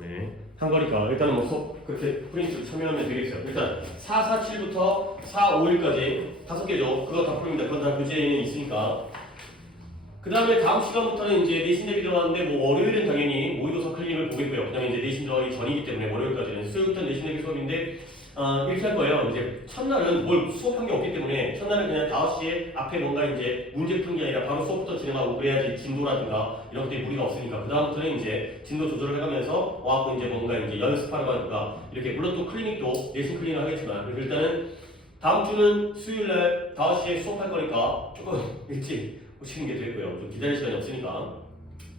네. 한 거니까 일단은 뭐 수업 그렇게 프린트 참여하면 되겠어요. 일단 447부터 451까지 5개죠. 그거 다 풀립니다. 그건 다 교재에 있으니까. 그 다음에 다음 시간부터는 이제 내신 대비 들어가는데 뭐 월요일은 당연히 모의고사 클리닉을 보겠고요. 그 다음에 이제 내신 들어가기 전이기 때문에 월요일까지는 수요일부터 내신 대비 수업인데 이렇게 할 거예요. 이제 첫날은 뭘 수업한 게 없기 때문에 첫날은 그냥 5시에 앞에 뭔가 이제 문제 푸는 게 아니라 바로 수업부터 진행하고 그래야지 진도라든가 이런 것들이 무리가 없으니까 그 다음부터는 이제 진도 조절을 해가면서 와갖고 이제 뭔가 이제 연습하라든가 이렇게 물론 또 클리닉도 내신 클리닉을 하겠지만 그래서 일단은 다음 주는 수요일날 5시에 수업할 거니까 조금 일찍 오시는 게 되고요. 좀 기다릴 시간이 없으니까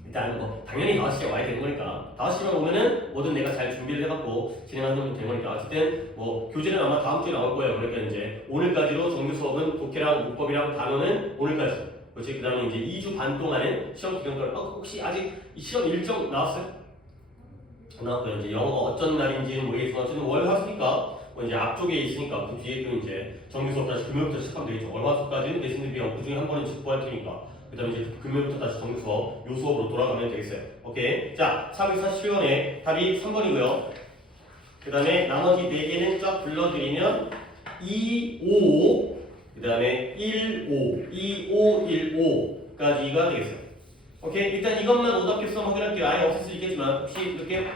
일단 뭐 당연히 5시에 와야 되는 거니까 5시만 오면은 뭐든 내가 잘 준비를 해갖고 진행하면 되는 거니까 어쨌든 뭐 교재는 아마 다음 주에 나올 거예요. 그러니까 이제 오늘까지로 정규 수업은 독해랑 문법이랑 단어는 오늘까지 그렇지. 그 다음에 이제 2주 반 동안은 시험 기간 동안 혹시 아직 이 시험 일정 나왔어요? 안 나왔고요. 이제 영어 어쩐 날인지는 모르겠지만 어쨌든 월화수니까 뭐 이제 앞쪽에 있으니까 그 뒤에 또 이제 정규 수업 다시 금요일부터 시작하면 되겠죠. 월화수까지는 내신들 비용 그 중에 한 번은 직보할 테니까 그 다음에 이제 금요일부터 다시 정규 수업 요 수업으로 돌아가면 되겠어요. 오케이. 자 447번에 답이 3번이고요. 그 다음에 나머지 4개는 쫙 불러드리면 2, 5 그 다음에 1, 5 2, 5, 1, 5까지가 되겠어요. 오케이. 일단 이것만 오답 필성 확인할게요. 아예 없을 수 있겠지만 혹시 이렇게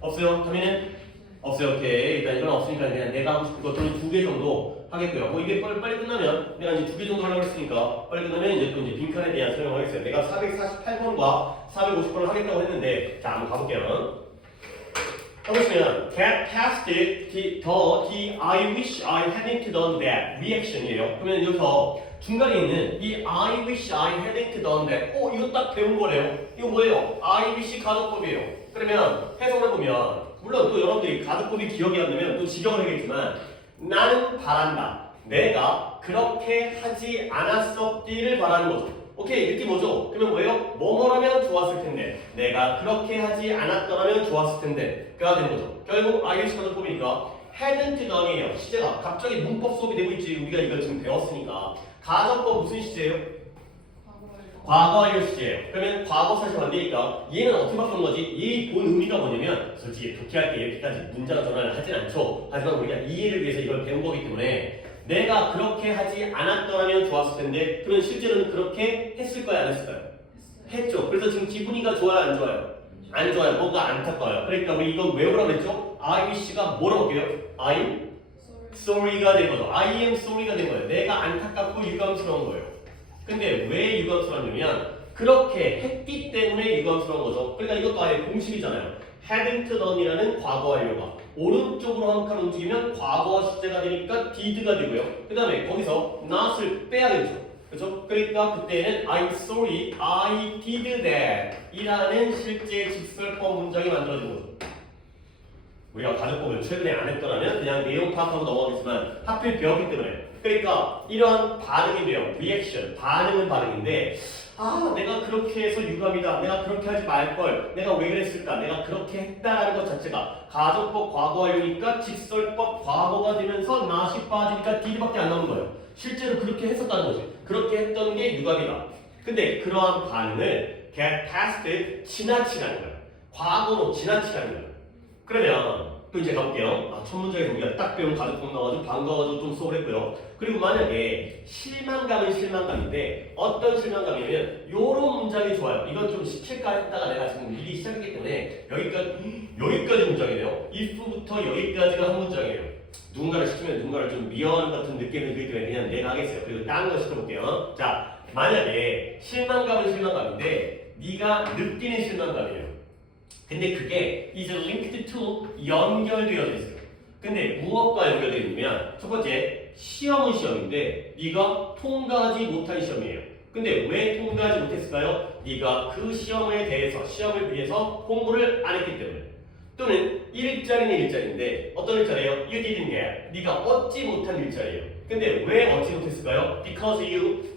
없어요? 그러면은 없어요. 오케이. 일단 이건 없으니까 그냥 내가 하고 싶은 것들은 2개 정도 하겠고요. 뭐 이게 빨리 끝나면 내가 이제 2개 정도 하려고 했으니까 빨리 끝나면 이제 또 이제 빈칸에 대한 설명을 하겠어요. 내가 448번과 450번을 하겠다고 했는데 자 한번 가볼게요. 해보시면 get past the I wish I hadn't done that reaction이에요. 그러면 여기서 중간에 있는 이 I wish I hadn't done that 이거 딱 배운 거래요. 이거 뭐예요? I wish 가정법이에요. 그러면 해석을 해보면 물론 또 여러분들이 가족법이 기억이 안 나면 또 지경을 하겠지만 나는 바란다. 내가 그렇게 하지 않았었기를 바라는 거죠. 오케이 느낌 뭐죠? 그러면 뭐예요? 뭐뭐라면 좋았을 텐데 내가 그렇게 하지 않았더라면 좋았을 텐데가 되는 거죠. 결국 IH 가족법이니까 hadn't done이에요. 시제가 갑자기 문법 수업이 되고 있지. 우리가 이걸 지금 배웠으니까 가정법 무슨 시제예요? 과거 완료 시제예요. 그러면 과거 사실 반대니까 얘는 어떻게 바꾸는 거지? 이 본 의미가 뭐냐면 솔직히 독해할 때 이렇게까지 문장 전환을 하진 않죠. 하지만 우리가 이해를 위해서 이걸 배운 거기 때문에 내가 그렇게 하지 않았더라면 좋았을 텐데 그러면 실제로는 그렇게 했을 거야 안 했을 거야? 했죠. 그래서 지금 기분이가 좋아요 안 좋아요? 안 좋아요. 뭔가 안타까워요. 그러니까 우리 이건 외우라고 했죠? I wish가 뭐라고 할게요? I'm sorry가 된 거죠. I am sorry가 된 거예요. 내가 안타깝고 유감스러운 거예요. 근데 왜 유감스러웠냐면 그렇게 했기 때문에 유감스러운 거죠. 그러니까 이것도 아예 공식이잖아요. hadn't done이라는 과거 완료가 오른쪽으로 한 칸 움직이면 과거 시제가 되니까 did가 되고요. 그 다음에 거기서 not을 빼야겠죠. 그렇죠? 그러니까 그때는 I'm sorry, I did that 이라는 실제 직설법 문장이 만들어진 거죠. 우리가 가족법을 최근에 안 했더라면 그냥 내용 파악하고 넘어가겠지만 하필 배웠기 때문에 그러니까 이러한 반응인데요. 리액션, 반응은 반응인데 내가 그렇게 해서 유감이다. 내가 그렇게 하지 말걸. 내가 왜 그랬을까? 내가 그렇게 했다라는 것 자체가 가정법 과거 완료니까 직설법 과거가 되면서 not이 빠지니까 did밖에 안 나오는 거예요. 실제로 그렇게 했었다는 거지. 그렇게 했던 게 유감이다. 근데 그러한 반응을 get past 지나치라는 거예요. 과거로 지나치라는 거예요. 그러면 또 이제 가볼게요. 첫 문장에서 우리가 딱 배운 가족법 나와가지고 반가워가지고 좀 수업을 했고요. 그리고 만약에 실망감은 실망감인데 어떤 실망감이냐면 요런 문장이 좋아요. 이건 좀 시킬까 했다가 내가 지금 미리 시작했기 때문에 여기까지 문장이에요. if부터 여기까지가 한 문장이에요. 누군가를 시키면 누군가를 좀 미워하는 같은 느낌을 들기 때문에 그냥 내가 하겠어요. 그리고 다른 거 시켜볼게요. 자, 만약에 실망감은 실망감인데 네가 느끼는 실망감이에요. 근데 그게 is linked to 연결되어 있어요. 근데 무엇과 연결되어 있냐면 첫 번째 시험은 시험인데 네가 통과하지 못한 시험이에요. 근데 왜 통과하지 못했을까요? 네가 그 시험에 대해서 시험을 위해서 공부를 안 했기 때문에 또는 일자리는 일자리인데 어떤 일자리예요? You didn't get 네가 얻지 못한 일자리예요. 근데 왜 얻지 못했을까요? Because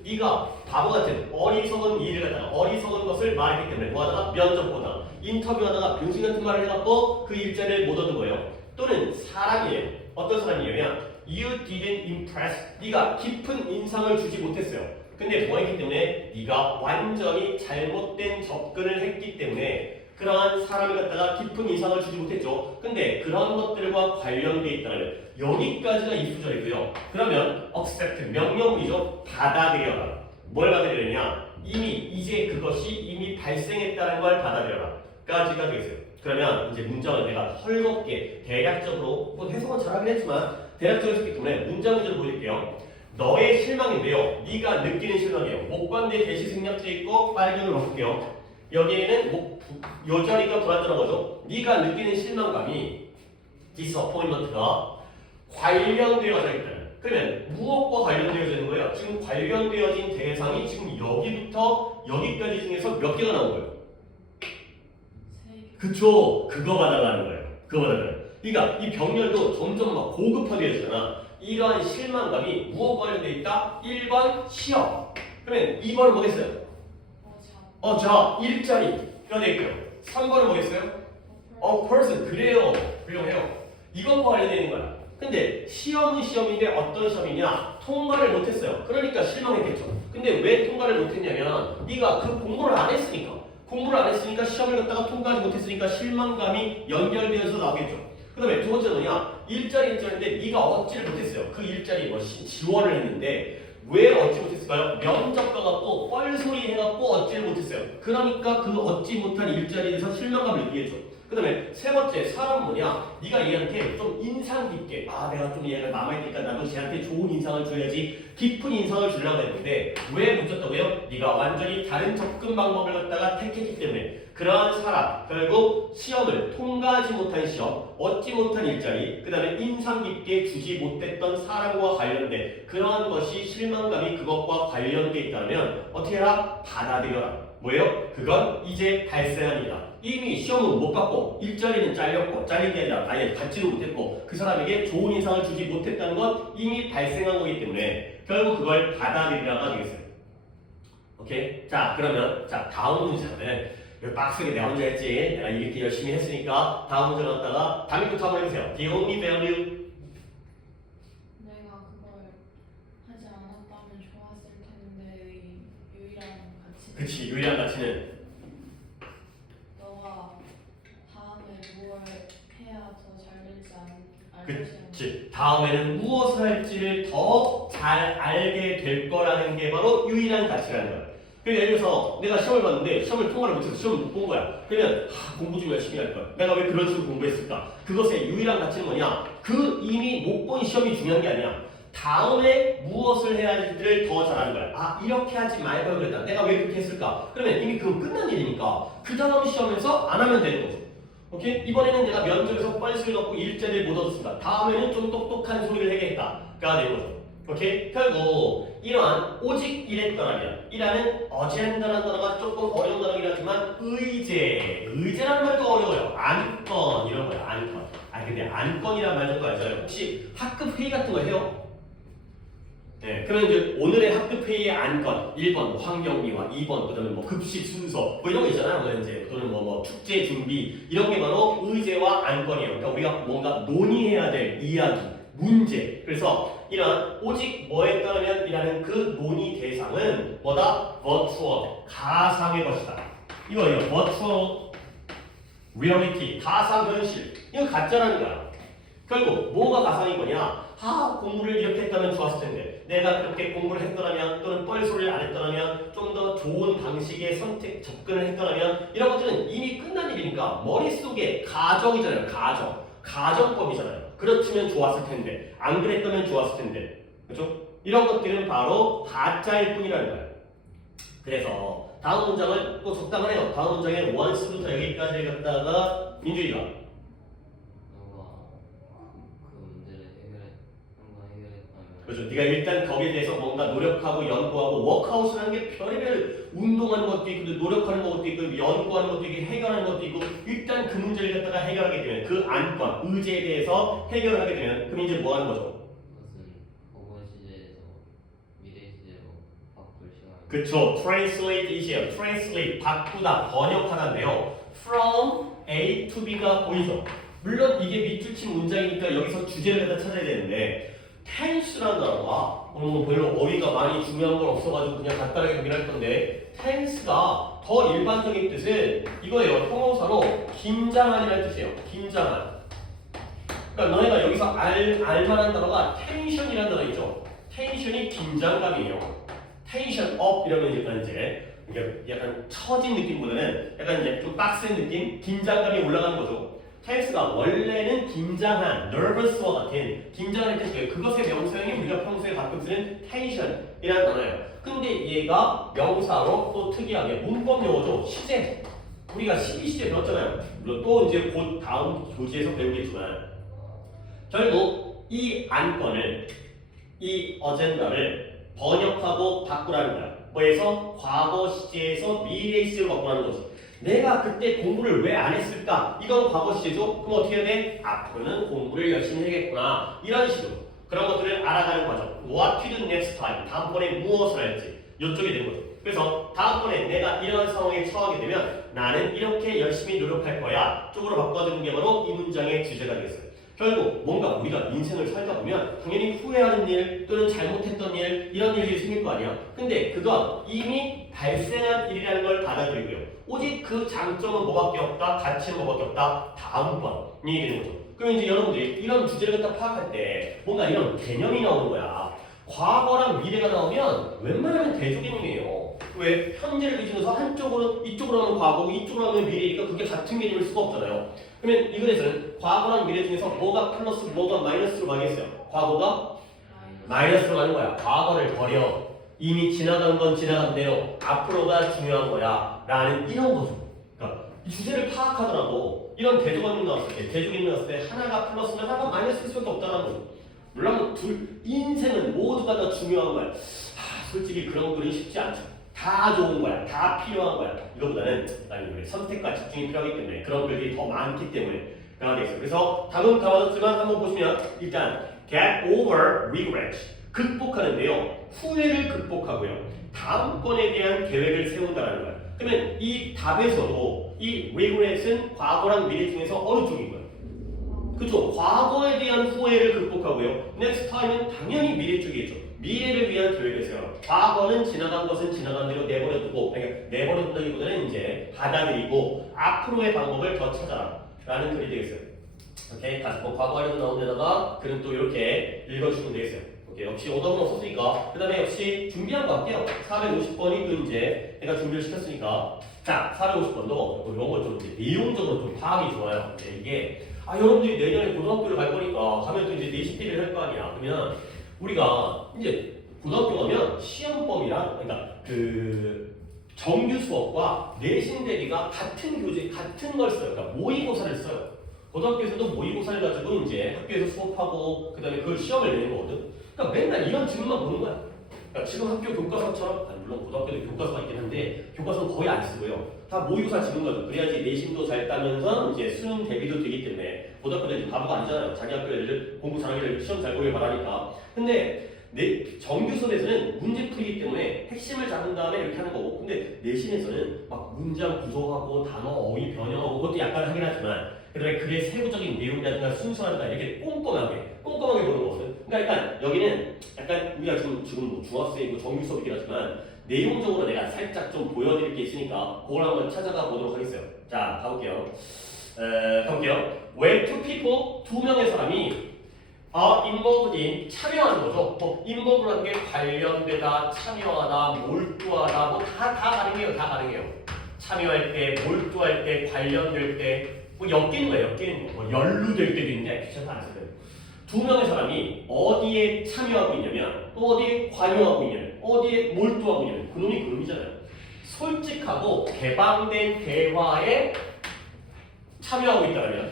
네가 바보 같은 어리석은 일을 갖다가 어리석은 것을 말했기 때문에 뭐하다가 면접 보다가 인터뷰하다가 병신 같은 말을 해갖고 그 일자리를 못 얻은 거예요. 또는 사람이에요. 어떤 사람이냐면 You didn't impress 네가 깊은 인상을 주지 못했어요. 근데 뭐했기 때문에 네가 완전히 잘못된 접근을 했기 때문에 그러한 사람을 갖다가 깊은 인상을 주지 못했죠. 근데 그런 것들과 관련돼 있다면 여기까지가 이수절이고요. 그러면 accept 명령이죠. 받아들여라. 뭘 받아들이냐? 이제 그것이 이미 발생했다는 걸 받아들여라. 까지가 되겠어요. 그러면 이제 문장을 내가 헐겁게 대략적으로 뭐 해석은 잘하긴 했지만 대략적으로 했기 때문에 문장을 좀 보여드릴게요. 너의 실망인데요. 네가 느끼는 실망이에요. 목관대 대시 생략돼 있고 빨간으로 바꿀게요. 여기에는 요 자리가 불안정한 거죠. 네가 느끼는 실망감이 disappointment가 관련되어져 있다. 그러면 무엇과 관련되어져 있는 거예요? 지금 관련되어진 대상이 지금 여기부터 여기까지 중에서 몇 개가 나온 거예요? 그쵸. 그거 봐달라는 거예요. 그거 봐달라는 거예요. 그러니까 이 병렬도 점점 막 고급화되어지잖아. 이러한 실망감이 무엇과 관련되어 있다? 1번 시험. 그러면 2번은 뭐겠어요? 자, 일자리가 되겠고요. 3번은 뭐겠어요? person. 그래요. 훌륭해요. 이것과 관련되어 있는 거야. 근데 시험은 시험인데 어떤 시험이냐? 통과를 못했어요. 그러니까 실망했겠죠. 근데 왜 통과를 못했냐면 네가 그 공부를 안 했으니까. 공부를 안 했으니까 시험을 갖다가 통과하지 못했으니까 실망감이 연결되어서 나오겠죠. 그 다음에 두 번째 뭐냐? 일자리인데 네가 얻지를 못했어요. 그 일자리 지원을 했는데 왜 얻지 못했을까요? 면접 가갖고 뻘소리 해갖고 얻지를 못했어요. 그러니까 그 얻지 못한 일자리에서 실망감을 느끼겠죠. 그 다음에 세 번째 사람은 뭐냐? 네가 얘한테 좀 인상 깊게 내가 좀 얘가 남아있으니까 나도 쟤한테 좋은 인상을 줘야지 깊은 인상을 주려고 했는데 왜 못 줬다고요? 네가 완전히 다른 접근 방법을 갖다가 택했기 때문에 그러한 사람 결국 시험을 통과하지 못한 시험 얻지 못한 일자리 그 다음에 인상 깊게 주지 못했던 사람과 관련된 그러한 것이 실망감이 그것과 관련돼 있다면 어떻게 해라? 받아들여라. 뭐예요? 그건 이제 발생한 일이다. 이미 시험은 못 받고 일자리는 잘린 게 아니라 아예 받지도 못했고 그 사람에게 좋은 인상을 주지 못했다는 건 이미 발생한 거기 때문에 결국 그걸 받아들이라가 되겠어요. 오케이? 자 그러면 다음 문제는 이거 빡세게 내가 혼자 했지. 내가 이렇게 열심히 했으니까 다음 문제 나왔다가 담임부터 한번 해보세요. The only value 내가 그걸 하지 않았다면 좋았을 텐데 유일한 가치. 그치 유일한 가치는 너가 다음에 무엇을 해야 더 잘 될지 알고 그치 다음에는 무엇을 할지를 더 잘 알게 될 거라는 게 바로 유일한 가치라는 거야. 그러니까 예를 들어서 내가 시험을 봤는데 시험을 통과를 못해서 시험을 못 본 거야. 그러면 공부 좀 열심히 할 거야. 내가 왜 그런 식으로 공부했을까? 그것의 유일한 가치는 뭐냐? 그 이미 못 본 시험이 중요한 게 아니야. 다음에 무엇을 해야 할지를 더 잘하는 거야. 이렇게 하지 말걸 그랬다. 내가 왜 그렇게 했을까? 그러면 이미 그건 끝난 일이니까 그 다음 시험에서 안 하면 되는 거죠. 오케이? 이번에는 내가 면접에서 뻘소리 갖고 일자리를 못 얻었습니다. 다음에는 좀 똑똑한 소리를 해야겠다가 되는 거죠. 오케이? 결국 이러한 오직 이랬더라면 이라는 어젠다라는 단어가 조금 어려운 단어긴 하지만 의제라는 말도 어려워요. 안건 이런 거예요. 안건. 근데 안건이라는 말 정도 알잖아요. 혹시 학급 회의 같은 거 해요? 네, 그러면 이제 오늘의 학급 회의의 안건 1번 환경미화 2번 그다음에 급식 순서 이런 거 있잖아요. 이제 또는 축제 준비 이런 게 바로 의제와 안건이에요. 그러니까 우리가 뭔가 논의해야 될 이야기, 문제. 그래서 이런 오직 뭐에 따르면이라는 그 논의 대상은 뭐다? virtual 가상의 것이다. 이거예요. virtual reality 가상 현실. 이거 가짜라는 거야. 결국 뭐가 가상인 거냐? 공부를 이렇게 했다면 좋았을 텐데 내가 그렇게 공부를 했더라면 또는 뻘소리를 안 했더라면 좀 더 좋은 방식의 선택, 접근을 했더라면 이런 것들은 이미 끝난 일이니까 머릿속에 가정이잖아요. 가정법이잖아요. 그렇지면 좋았을 텐데 안 그랬다면 좋았을 텐데 그렇죠? 이런 것들은 바로 가짜일 뿐이라는 거예요. 그래서 다음 문장을 또 적당하네요. 다음 문장에 once부터 여기까지 갔다가 민주이가 그렇죠. 네가 일단 거기에 대해서 뭔가 노력하고 연구하고 워크아웃을 하는 게 별의별 운동하는 것도 있고 노력하는 것도 있고 연구하는 것도 있고 해결하는 것도 있고 일단 그 문제를 갖다가 해결하게 되면 그 안건, 의제에 대해서 해결을 하게 되면 그럼 이제 뭐 하는 거죠? 그것은 과거 시제에서 미래 시제로 바꿀 시간. 그쵸. translate 이시에요. translate 바꾸다, 번역하다인데요. from A to B가 보이죠? 물론 이게 밑줄 친 문장이니까 여기서 주제를 갖다 찾아야 되는데 tense라는 단어가 별로 어휘가 많이 중요한 건 없어가지고 그냥 간단하게 정리할 건데 tense가 더 일반적인 뜻은 이거예요. 형용사로 긴장한이라는 뜻이에요. 긴장한. 그러니까 너네가 여기서 알만한 단어가 텐션이라는 단어 있죠. 텐션이 긴장감이에요. 텐션 업 이러면 이제 약간 처진 느낌보다는 약간 이제 좀 빡센 느낌, 긴장감이 올라가는 거죠. tense가 원래는 긴장한, nervous와 같은 긴장하는 뜻이에요. 그것의 명사형이 우리가 평소에 가끔 쓰는 tension이라는 단어예요. 근데 얘가 명사로 또 특이하게 문법 용어죠. 시제. 우리가 12시제 배웠잖아요. 물론 또 이제 곧 다음 교재에서 배우겠지만 결국 이 안건을, 이 어젠다를 번역하고 바꾸라는 거야. 뭐에서? 과거 시제에서 미래 시제로 바꾸라는 거지. 내가 그때 공부를 왜 안 했을까? 이건 과거 시제죠? 그럼 어떻게 해야 돼? 앞으로는 공부를 열심히 해야겠구나. 이런 식으로. 그런 것들을 알아가는 과정. What to do next time? 다음번에 무엇을 할지. 이쪽이 되는 거죠. 그래서 다음번에 내가 이런 상황에 처하게 되면 나는 이렇게 열심히 노력할 거야. 쪽으로 바꿔주는 게 바로 이 문장의 주제가 되겠어요. 결국 뭔가 우리가 인생을 살다 보면 당연히 후회하는 일 또는 잘못했던 일 이런 일이 생길 거 아니야. 근데 그건 이미 발생한 일이라는 걸 받아들이고요. 오직 그 장점은 뭐밖에 없다, 가치는 뭐밖에 없다, 다음번이 되는 거죠. 그럼 이제 여러분들이 이런 주제를 갖다 파악할 때 뭔가 이런 개념이 나오는 거야. 과거랑 미래가 나오면 웬만하면 대조개념이에요. 왜? 현재를 기준으로 한쪽으로 이쪽으로 하면 과거고 이쪽으로 하면 미래니까 그게 같은 개념일 수가 없잖아요. 그러면 이거에서는 과거랑 미래 중에서 뭐가 플러스 뭐가 마이너스로 가겠어요? 과거가 마이너스로 가는 거야. 과거를 버려. 이미 지나간 건 지나간 대로 앞으로가 중요한 거야 라는 이런 거죠. 그러니까 이 주제를 파악하더라도 이런 대조개념 나왔을 때 대조개념 나왔을 때 하나가 플러스면 하나가 마이너스일 수밖에 없다는 거죠. 물론 인생은 모두가 다 중요한 거야. 솔직히 그런 글은 쉽지 않죠. 다 좋은 거야. 다 필요한 거야. 이거보다는 아니 선택과 집중이 필요하기 때문에 그런 글들이 더 많기 때문에 나가겠어요. 그래서 답은 다 맞았지만 한번 보시면 일단 get over regret 극복하는데요. 후회를 극복하고요. 다음번에 대한 계획을 세운다는 거야. 그러면 이 답에서도 이 regret은 과거랑 미래 중에서 어느 쪽인 거야? 그렇죠. 과거에 대한 후회를 극복하고요. next time은 당연히 미래 쪽이겠죠. 미래를 위한 계획을 세워라. 과거는 지나간 것은 지나간 대로 내버려두고, 그러니까 내버려둔다기보다는 이제 받아들이고 앞으로의 방법을 더 찾아라 라는 글이 되겠어요. 오케이, 다시 과거에서 나온 데다가 글은 또 이렇게 읽어주면 되겠어요. 오케이, 역시 오답은 없었으니까 그 다음에 역시 준비한 거 할게요. 450번이 또 이제 내가 준비를 시켰으니까 자, 450번도 이런 걸 좀 이제 내용적으로 좀 파악이 좋아요. 네, 이게 여러분들이 내년에 고등학교를 갈 거니까 가면 또 이제 내신 대비를 할 거 아니야. 그러면 우리가 이제 고등학교 가면 시험법이랑 그러니까 그 정규 수업과 내신 대비가 같은 교재 같은 걸 써요. 그러니까 모의고사를 써요. 고등학교에서도 모의고사를 가지고 이제 학교에서 수업하고 그다음에 그걸 시험을 내는 거거든. 그러니까 맨날 이런 질문만 보는 거야. 그러니까 지금 학교 교과서처럼 물론 고등학교도 교과서가 있긴 한데 교과서는 거의 안 쓰고요. 다 모의고사 지는 거죠. 그래야지 내신도 잘 따면서 이제 수능 대비도 되기 때문에 고등학교는 바보가 아니잖아요. 자기 학교 애들 공부 잘하기를 시험 잘 보길 바라니까. 근데 정규 수업에서는 문제 풀이기 때문에 핵심을 잡은 다음에 이렇게 하는 거고, 근데 내신에서는 막 문장 구조하고 단어 어휘 변형하고 그것도 약간 하긴 하지만 그다음에 글의 세부적인 내용이라든가 순서라든가 이렇게 꼼꼼하게 보는 거거든. 그러니까 약간 여기는 약간 우리가 지금 뭐 중학생이고 정규 수업이긴 하지만 내용적으로 내가 살짝 좀 보여드릴 게 있으니까 그걸 한번 찾아가 보도록 하겠어요. 자, 가볼게요. When two people, 두 명의 사람이 involved in, 참여하는 거죠. 뭐 involve라는 게 관련되다, 참여하다, 몰두하다, 뭐 다 가능해요. 다 가능해요. 참여할 때, 몰두할 때, 관련될 때, 뭐 엮이는 거예요. 엮이는 거. 뭐 연루될 때도 있는데 귀찮아서 안 써요. 두 명의 사람이 어디에 참여하고 있냐면, 또 어디에 관여하고 있냐면, 어디에 몰두하고 있냐면, 그놈이 그놈이잖아요. 솔직하고 개방된 대화에 참여하고 있다면,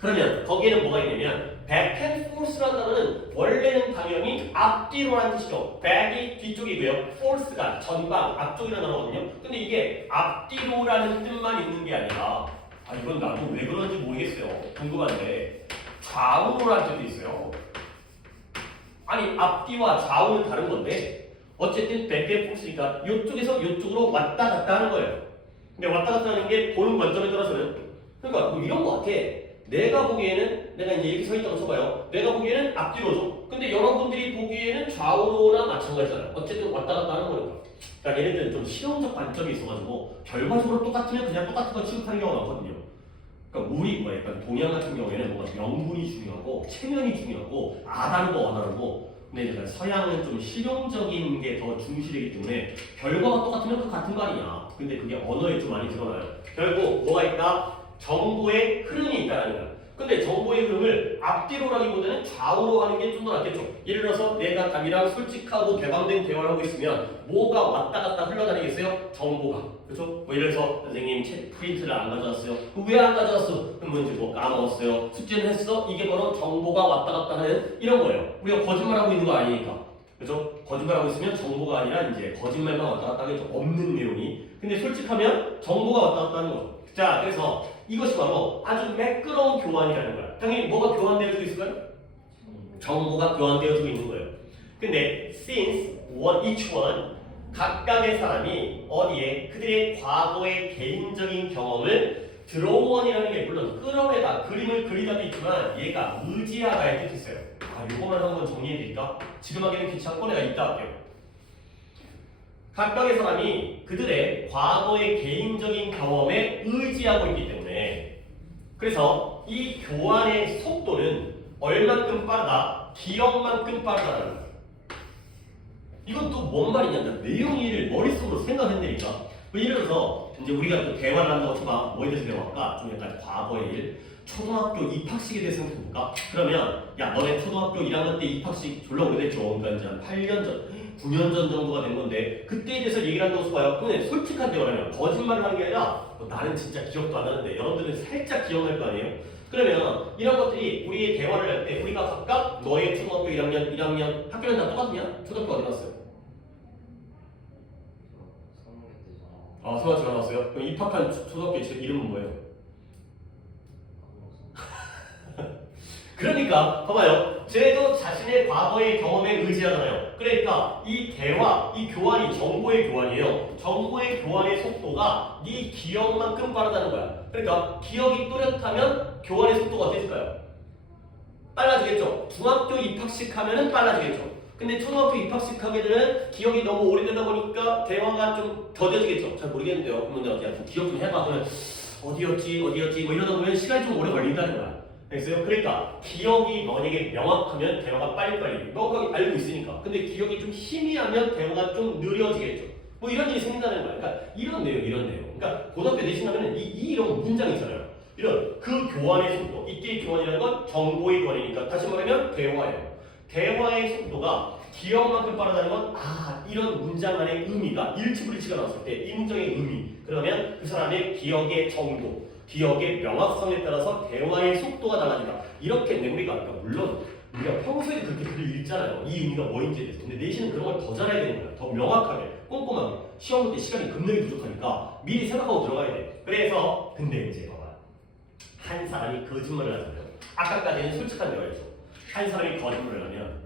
그러면 거기에는 뭐가 있냐면, back and forth라는 단어는 원래는 당연히 앞뒤로라는 뜻이죠. back이 뒤쪽이고요. forth가 전방, 앞쪽이라는 단어거든요. 근데 이게 앞뒤로라는 뜻만 있는 게 아니라 이건 나도 왜 그런지 모르겠어요. 궁금한데 좌우로라는 뜻도 있어요. 아니 앞뒤와 좌우는 다른 건데 어쨌든 back and forth니까 이쪽에서 이쪽으로 왔다 갔다 하는 거예요. 근데 왔다 갔다 하는 게 보는 관점에 따라서는 그러니까 뭐 이런 거 같아. 내가 보기에는 내가 이제 이렇게 서 있다고 쳐봐요. 내가 보기에는 앞뒤로죠. 근데 여러분들이 보기에는 좌우로나 마찬가지잖아요. 어쨌든 왔다 갔다 하는 거니까. 그러니까 얘네들은 좀 실용적 관점이 있어가지고 결과적으로 똑같으면 그냥 똑같은 거 취급하는 경우가 많거든요. 그러니까 우리 뭐 약간 동양 같은 경우에는 뭔가 명분이 중요하고 체면이 중요하고 아다르고 어다르고 근데 이제 서양은 좀 실용적인 게 더 중시되기 때문에 결과가 똑같으면 그 같은 거 아니냐. 근데 그게 언어에 좀 많이 드러나요. 결국 뭐가 있다? 정보의 흐름이 있다는 거야. 근데 정보의 흐름을 앞뒤로라기보다는 좌우로 하는 게 좀 더 낫겠죠. 예를 들어서 내가 남이랑 솔직하고 개방된 대화를 하고 있으면 뭐가 왔다 갔다 흘러다니겠어요? 정보가. 그렇죠? 뭐 예를 들어서 선생님 책 프린트를 안 가져왔어요. 왜 안 가져왔어? 그럼 이제 뭐 까먹었어요. 숙제는 했어? 이게 바로 정보가 왔다 갔다 하는 이런 거예요. 우리가 거짓말하고 있는 거 아니니까. 그렇죠? 거짓말하고 있으면 정보가 아니라 이제 거짓말만 왔다 갔다 하겠죠. 없는 내용이. 근데 솔직하면 정보가 왔다 갔다 하는 거죠. 자, 그래서 이것이 바로 아주 매끄러운 교환이라는 거야. 당연히 뭐가 교환되어지고 있을까요? 정보가 교환되어지고 있는 거예요. 근데 since each one 각각의 사람이 어디에 그들의 과거의 개인적인 경험을 드로우원이라는 게 물론 끌어내다 그림을 그리다도 있지만 얘가 의지하다의 뜻이 있어요. 요거만 한번 정리해드릴까? 지금 하기는 귀찮고 내가 이따 할게요. 각각의 사람이 그들의 과거의 개인적인 경험에 의지하고 있기 때문에 그래서 이 교환의 속도는 얼만큼 빠르다? 기억만큼 빠르다는 거예요. 이건 또 뭔 말이냐? 내용을 머릿속으로 생각해내니까 뭐 예를 들어서 이제 우리가 또 대화를 한다고 쳐봐. 뭐에 대해서 대화할까? 좀 약간 과거의 일 초등학교 입학식에 대해서 생각해볼까? 그러면 야 너네 초등학교 1학년 때 입학식 졸라 오래됐죠? 그러니까 이제 한 8년 전 9년 전 정도가 된 건데 그때에 대해서 얘기를 한다고 봐요. 근데 솔직한 대화라면 거짓말을 하는 게 아니라 나는 진짜 기억도 안 하는데 여러분들은 살짝 기억날 거 아니에요? 그러면 이런 것들이 우리의 대화를 할 때 우리가 각각 너의 초등학교 1학년 학교는 다 똑같냐? 초등학교 어디 갔어요? 아, 서울대 나왔어요? 그럼 입학한 초등학교 이름은 뭐예요? 그러니까 봐봐요. 쟤도 자신의 과거의 경험에 의지하잖아요. 그러니까 이 대화, 이 교환이 정보의 교환이에요. 정보의 교환의 속도가 네 기억만큼 빠르다는 거야. 그러니까 기억이 또렷하면 교환의 속도가 어땠을까요? 빨라지겠죠. 중학교 입학식 하면은 빨라지겠죠. 근데 초등학교 입학식 하게 되면 기억이 너무 오래되다 보니까 대화가 좀 더뎌지겠죠. 잘 모르겠는데요. 그러면 내가 좀 기억 좀 해봐. 그러면 어디였지 뭐 이러다 보면 시간이 좀 오래 걸린다는 거야. 알겠어요? 그러니까 기억이 만약에 명확하면 대화가 빨리빨리 명확하게 알고 있으니까. 근데 기억이 좀 희미하면 대화가 좀 느려지겠죠. 뭐 이런 일이 생긴다는 거야. 그러니까 이런 내용. 그러니까 고등학교 내신하면은 이런 문장 있잖아요. 이런 그 교환의 속도. 이때의 교환이라는 건 정보의 교환이니까 다시 말하면 대화예요. 대화의 속도가 기억만큼 빠르다는 건 이런 문장 안의 의미가 일치불일치가 나왔을 때 이 문장의 의미 그러면 그 사람의 기억의 정도 기억의 명확성에 따라서 대화의 속도가 달라진다. 이렇게 우리가 그러니까 물론 우리가 평소에도 그렇게 글을 읽잖아요. 이 의미가 뭐인지에 대해서. 근데 내신은 그런 걸 더 잘해야 되는 거야. 더 명확하게, 꼼꼼하게. 시험 볼 때 시간이 급력이 부족하니까 미리 생각하고 들어가야 돼. 그래서 근데 이제 봐봐. 한 사람이 거짓말을 하잖아요. 아까까지는 솔직한 대화였죠. 한 사람이 거짓말을 하면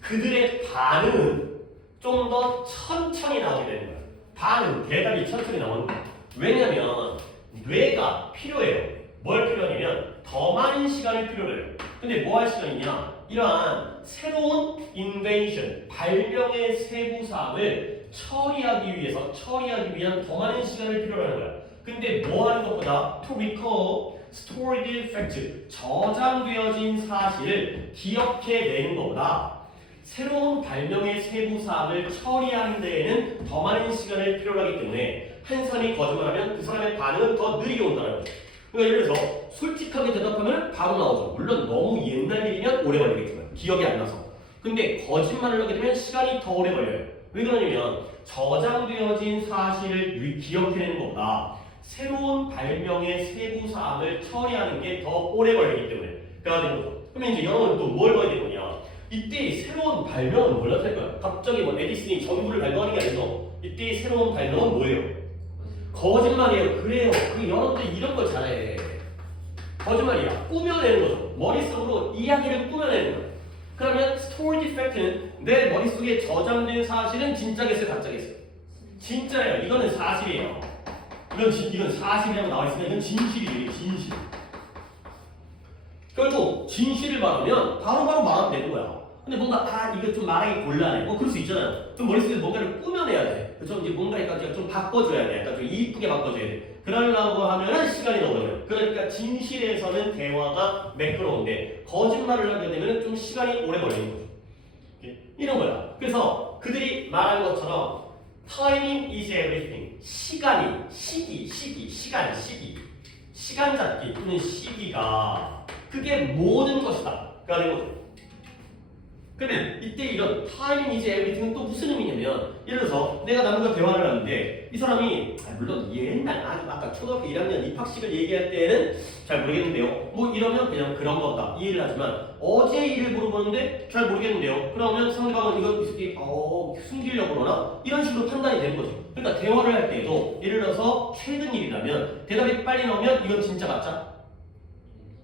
그들의 반응은 좀 더 천천히 나오게 되는 거야. 반응, 대답이 천천히 나오는 거야. 왜냐면 뇌가 필요해요. 뭘 필요하냐면 더 많은 시간을 필요로 해요. 근데 뭐 할 시간이냐? 이러한 새로운 인벤션, 발명의 세부 사항을 처리하기 위한 더 많은 시간을 필요로 하는 거야. 근데 뭐 하는 것보다 to recall stored fact, 저장되어진 사실을 기억해내는 것보다 새로운 발명의 세부 사항을 처리하는 데에는 더 많은 시간을 필요로 하기 때문에 한 사람이 거짓말하면 그 사람의 반응은 더 느리게 온다는 거죠. 그러니까 예를 들어서 솔직하게 대답하면 바로 나오죠. 물론 너무 옛날 일이면 오래 걸리겠지만 기억이 안 나서. 근데 거짓말을 하게 되면 시간이 더 오래 걸려요. 왜 그러냐면 저장되어진 사실을 기억해내는 것보다 새로운 발명의 세부 사항을 처리하는 게 더 오래 걸리기 때문에 그래야 되는 거죠. 그러면 이제 여러분은 또 뭘 봐야 되느냐? 이때 새로운 발명은 뭘 나타낼까요? 갑자기 뭐 에디슨이 전구를 발명하는 게 아니죠. 이때 새로운 발명은 뭐예요? 거짓말이에요. 그래요. 그 여러분들 이런 걸 잘해. 거짓말이야. 꾸며내는 거죠. 머릿속으로 이야기를 꾸며내는 거예요. 그러면 stored fact는 내 머릿속에 저장된 사실은 진짜겠어요? 가짜겠어요? 진짜예요. 이거는 사실이에요. 이건 사실이라고 나와 있으면 이건 진실이에요. 진실. 결국 진실을 말하면 바로바로 말하면 되는 거야. 근데 뭔가 이거 좀 말하기 곤란해. 그럴 수 있잖아요. 그럼 머릿속에 뭔가를 꾸며내야 돼. 그래서 이제 뭔가 약간 좀 바꿔줘야 돼. 약간 좀 이쁘게 바꿔줘야 돼. 그러려고 하면은 시간이 더 걸려요. 그러니까 진실에서는 대화가 매끄러운데 거짓말을 하게 되면 좀 시간이 오래 걸리는 거죠. 이런 거야. 그래서 그들이 말한 것처럼 timing is everything. 시간 잡기 또는 시기가 그게 모든 것이다. 그가 된 거죠. 그러면 이때 이런 timing is everything은 또 무슨 의미냐면 예를 들어서 내가 남과 대화를 하는데 이 사람이 물론 옛날 아주 아까 초등학교 1학년 입학식을 얘기할 때는 잘 모르겠는데요. 뭐 이러면 그냥 그런 거다 이해를 하지만 어제 일을 물어보는데 잘 모르겠는데요. 그러면 상대방은 이거 이 새끼 숨기려고 그러나 이런 식으로 판단이 되는 거죠. 그러니까 대화를 할 때도 예를 들어서 최근 일이라면 대답이 빨리 나오면 이건 진짜 가짜?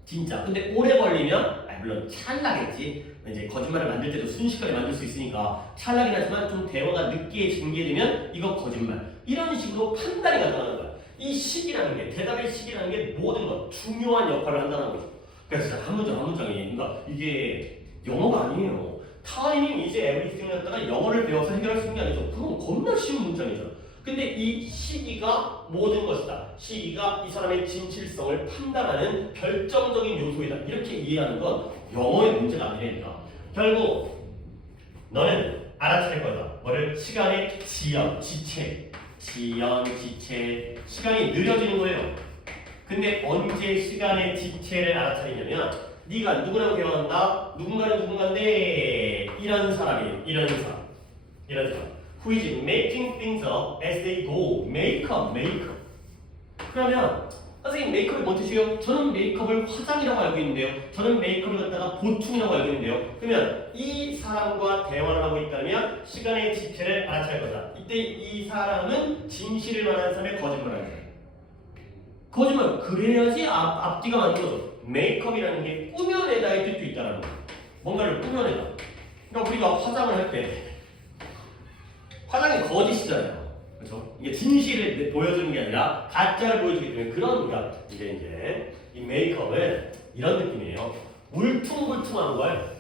진짜. 근데 오래 걸리면 물론 찰나겠지. 이제 거짓말을 만들 때도 순식간에 만들 수 있으니까 찰나긴 하지만 좀 대화가 늦게 전개되면 이거 거짓말. 이런 식으로 판단이 간다는 거야. 이 시기라는 게 대답의 시기라는 게 모든 것 중요한 역할을 한다는 거죠. 그래서 진짜 한 문장 한 문장이 그러니까 이게 영어가 아니에요. 타이밍 이제 에브리띵을 갖다가 영어를 배워서 해결할 수 있는 게 아니죠. 그건 겁나 쉬운 문장이죠. 근데 이 시기가 모든 것이다. 시기가 이 사람의 진실성을 판단하는 결정적인 요소이다. 이렇게 이해하는 건 영어의 문제가 아니니까. 결국 너는 알아차릴 거다. 뭐를? 시간의 지체. 시간이 느려지는 거예요. 근데 언제 시간의 지체를 알아차리냐면 네가 누구랑 대화한다? 누군가는 누군가인데 이런 사람 who is making things up as they go. 메이크업. 그러면 선생님 메이크업이 뭔 뜻이에요? 저는 메이크업을 화장이라고 알고 있는데요. 저는 메이크업을 갖다가 보충이라고 알고 있는데요. 그러면 이 사람과 대화를 하고 있다면 시간의 지체를 알아차릴 거다. 이때 이 사람은 진실을 말하는 사람의 거짓말을 하는 사람. 거짓말 그래야지 앞뒤가 맞는 거죠. 메이크업이라는 게 꾸며내다의 뜻도 있다는 거예요. 뭔가를 꾸며내다. 그러니까 우리가 화장을 할 때 화장이 거짓이잖아요. 그렇죠? 이게 진실을 보여주는 게 아니라 가짜를 보여주기 때문에 그러니까 이제 이 메이크업은 이런 느낌이에요. 울퉁불퉁한 걸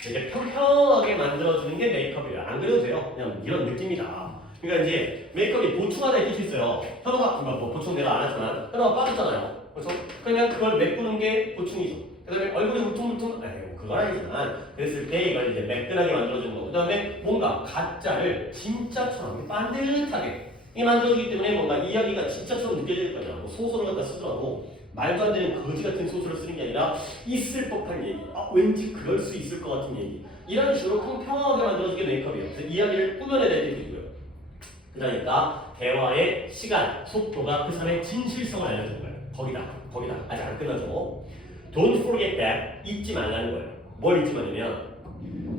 이제 평평하게 만들어주는 게 메이크업이에요. 안 그래도 돼요. 그냥 이런 느낌이다. 그러니까 이제 메이크업이 보충하다의 뜻이 있어요. 현호가 뭐 보충 내가 안 하지만 현호가 빠졌잖아요. 그렇죠? 그냥 그걸 메꾸는 게 보충이죠. 그다음에 얼굴이 울퉁불퉁 그건 아니지만 그랬을 때 이걸 이제 매끈하게 만들어주는 거고 그다음에 뭔가 가짜를 진짜처럼 반듯하게 만들어주기 때문에 뭔가 이야기가 진짜처럼 느껴질 거잖아. 뭐 소설을 갖다 쓰더라도 말도 안 되는 거지 같은 소설을 쓰는 게 아니라 있을 법한 얘기, 왠지 그럴 수 있을 것 같은 얘기 이런 식으로 평평하게 만들어주는 게 메이크업이에요. 그래서 이야기를 꾸며내야 되고요. 그러니까 대화의 시간, 속도가 그 사람의 진실성을 알려주는 거예요. 거기다 아직 안 끝나죠. Don't forget that. 잊지 말라는 거예요. 뭘 잊지 말냐면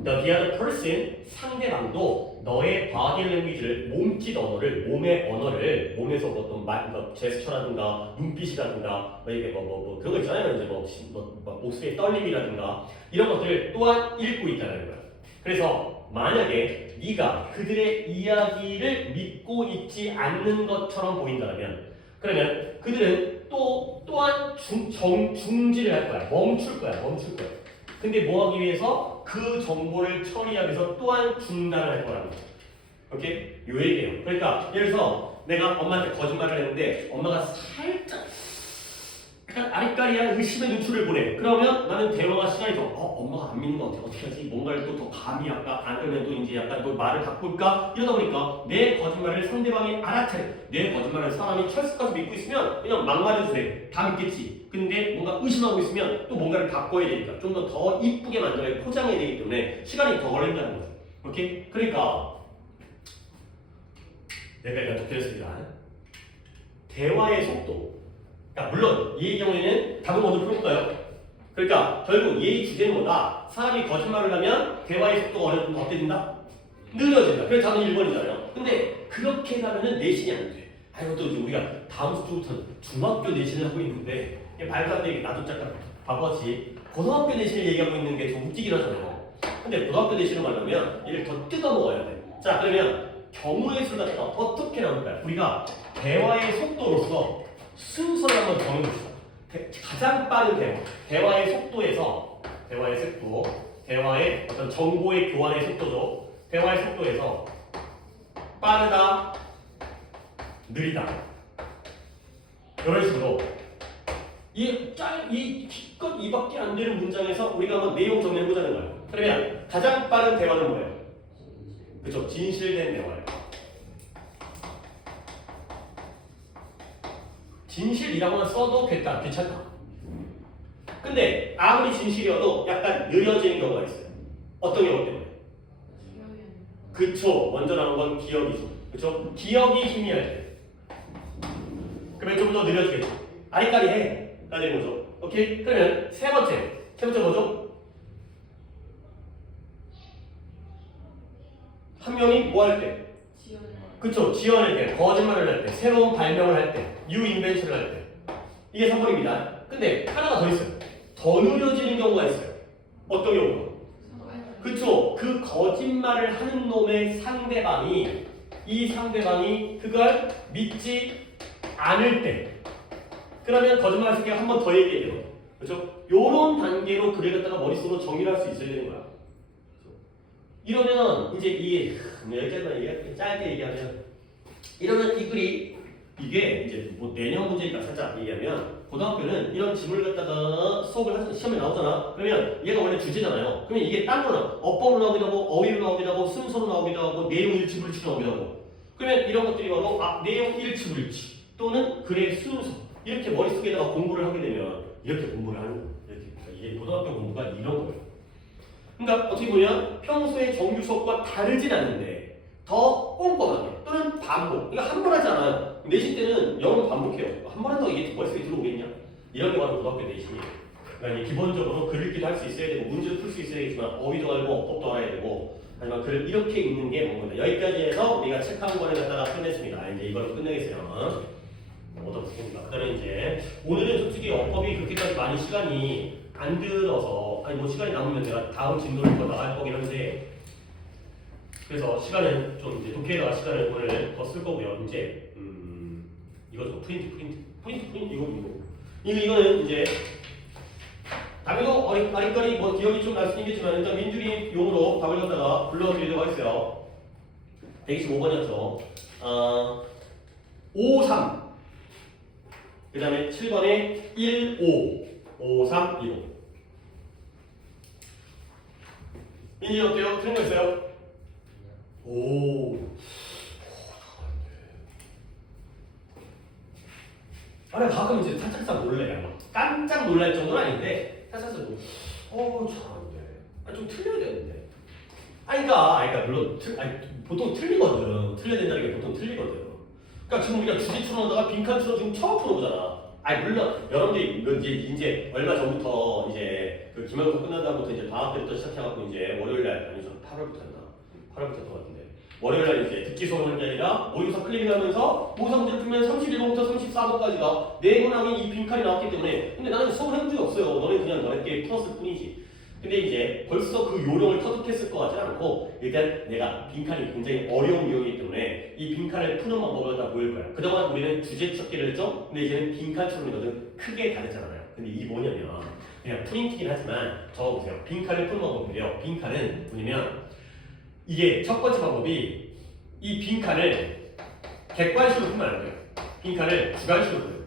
the other person, 상대방도 너의 body language를, 몸짓 언어를, 몸의 언어를, 몸에서 어떤 제스처라든가 눈빛이라든가 이게 뭐 그런 거 있잖아요. 이제 뭐 목소리의 떨림이라든가 이런 것들을 또한 읽고 있다는 거예요. 그래서 만약에 네가 그들의 이야기를 믿고 있지 않는 것처럼 보인다면 그러면 그들은 또한 중지를 할 거야. 멈출 거야. 근데 뭐 하기 위해서? 그 정보를 처리하기 위해서 또한 중단을 할 거라는 거죠. 오케이? 요 얘기예요. 그러니까 예를 들어서 내가 엄마한테 거짓말을 했는데 엄마가 살짝 약간 아리까리한 의심의 눈초리를 보내. 그러면 나는 대화가 시간이 더 엄마가 안 믿는 것 같아. 어떻게 하지? 뭔가를 또 더 감히 약간 안 그러면 또 이제 약간 또 말을 바꿀까? 이러다 보니까 내 거짓말을 상대방이 알아차려. 내 거짓말을 사람이 철수까지 믿고 있으면 그냥 막말해주세요. 다 믿겠지. 근데 뭔가 의심하고 있으면 또 뭔가를 바꿔야 되니까 좀 더 이쁘게 만들어야 포장해야 되기 때문에 시간이 더 걸린다는 거죠. 오케이? 그러니까 내가 일단 독해졌습니다. 대화의 속도. 그러니까 물론 얘의 경우에는 답을 먼저 풀어볼까요? 그러니까 결국 얘의 주제는 뭐다? 사람이 거짓말을 하면 대화의 속도가 어떻게 된다? 느려진다. 그래서 답은 1번이잖아요. 근데 그렇게 가면은 내신이 안 돼. 이것도 우리가 다음 주부터 중학교 내신을 하고 있는데 말도 안 되게 나도 잠깐 바보같이 고등학교 내신을 얘기하고 있는 게 좀 웃기긴 하잖아요. 근데 고등학교 내신을 말하면 얘를 더 뜯어 먹어야 돼. 자 그러면 경우의 수가 어떻게 나올까요? 우리가 대화의 속도로서 순서를 한번 정해봅시다. 가장 빠른 대화의 속도에서 대화의 어떤 정보의 교환의 속도죠. 대화의 속도에서 빠르다, 느리다. 이런 식으로 이 기껏 이밖에 안 되는 문장에서 우리가 한번 내용 정리해보자는 거예요. 그러면 가장 빠른 대화는 뭐예요? 그쵸? 진실된 대화예요. 진실이라고만 써도 괜찮다. 근데 아무리 진실이어도 약간 느려지는 경우가 있어요. 어떤 경우 때문에? 그쵸. 먼저 나온 건 기억이죠. 그쵸? 기억이 희미할 때. 그러면 좀 더 느려지겠죠. 아리까리해. 가 되는 거죠. 오케이? 그러면 세 번째 뭐죠? 한 명이 뭐 할 때? 그쵸. 지원할 때, 거짓말을 할 때, 새로운 발명을 할 때, 뉴 인벤션을 할 때. 이게 3번입니다. 근데 하나가 더 있어요. 더 느려지는 경우가 있어요. 어떤 경우가? 그쵸. 그 거짓말을 하는 놈의 상대방이 그걸 믿지 않을 때. 그러면 거짓말 할 때 한 번 더 얘기해요. 그렇죠? 요런 단계로 글을 갖다가 머릿속으로 정리를 할 수 있어야 되는 거야. 이러면 이제 이게 여기까지만 짧게 얘기하면 이러면 이 글이 이게 이제 뭐 내년 문제니까 살짝 얘기하면 고등학교는 이런 지문을 갖다가 수업을 하서 시험에 나오잖아. 그러면 얘가 원래 주제잖아요. 그러면 이게 딴 거는 어법으로 나오기도 하고 어휘로 나오기도 하고 순서로 나오기도 하고 내용 일치불일치 나오기도 하고 그러면 이런 것들이 바로 내용 일치불일치 또는 글의 순서 이렇게 머릿속에다가 공부를 하게 되면 이렇게 공부를 하는 거예요. 이렇게. 이게 고등학교 공부가 이런 거예요. 그러니까 어떻게 보면 평소에 정규 수업과 다르진 않는데 더 꼼꼼하게 또는 반복. 이거 한 번 하지 않아요. 내신 때는 영어 반복해요. 한 번 한다고 이게 머릿속에 들어오겠냐? 이런 게 바로 고등학교 내신이에요. 그러니까 기본적으로 글 읽기도 할 수 있어야 되고 문제도 풀 수 있어야겠지만 어휘도 알고 어법도 알아야 되고 하지만 글을 이렇게 읽는 게 뭔가 여기까지 해서 우리가 책 한 권을 갖다가 끝냈습니다. 이제 이걸로 끝내겠어요. 얻어붙습니다. 그 다음에 이제 오늘은 솔직히 어법이 그렇게까지 많이 시간이 안 들어서 아니 뭐 시간이 남으면 제가 다음 진도를 더 나갈 거긴 한데 그래서 시간은 좀 이제 독해에다가 시간을 오늘 더 쓸 거고요. 이제 이거죠. 프린트 이거는 이제 답에도 아리까리 뭐 기억이 좀 날 수 있겠지만 일단 민준이 용으로 답을 갖다가 불러드리도록 하겠어요. 125번이었죠. 5, 3 그 다음에 7번에 1, 5 5, 3, 2, 5 민준이 어때요? 틀린 거 있어요? 오 아니 가끔 이제 살짝 놀래요. 깜짝 놀랄 정도는 아닌데 살짝 잘하는데 좀 틀려야 되는데 그러니까 물론 보통 틀리거든. 틀려야 된다는 게 보통 틀리거든. 그러니까 지금 우리가 주제처럼 하다가 빈칸처럼 지금 처음 풀어보잖아. 물론 여러분들이 이제 얼마 전부터 이제 그 기말고사 끝난 다음부터 이제 방학 때부터 시작해갖고 이제 월요일날 아니죠 8월부터 것 같은데 월요일날 이제 듣기 수업을 하는 게 아니라 모의고사 클리닉하면서 모의고사 문제를 풀면 31번부터 34번까지가 네 번 하면 이 빈칸이 나왔기 때문에 근데 나는 수업을 해본 적이 없어요. 너는 그냥 너네끼리 풀었을 뿐이지. 근데 이제 벌써 그 요령을 터득했을 것 같지 않고 일단 내가 빈칸이 굉장히 어려운 유형이기 때문에 이 빈칸을 푸는 방법을 다 보일 거야. 그동안 우리는 주제 찾기를 했죠. 근데 이제는 빈칸처럼이거든. 크게 다르잖아요. 근데 이게 뭐냐면 그냥 프린트긴 하지만 적어보세요. 빈칸을 푸는 방법인데요. 빈칸은 뭐냐면 이게 첫 번째 방법이 이 빈칸을 객관식으로 풀면 안 돼요. 빈칸을 주관식으로 풀어요.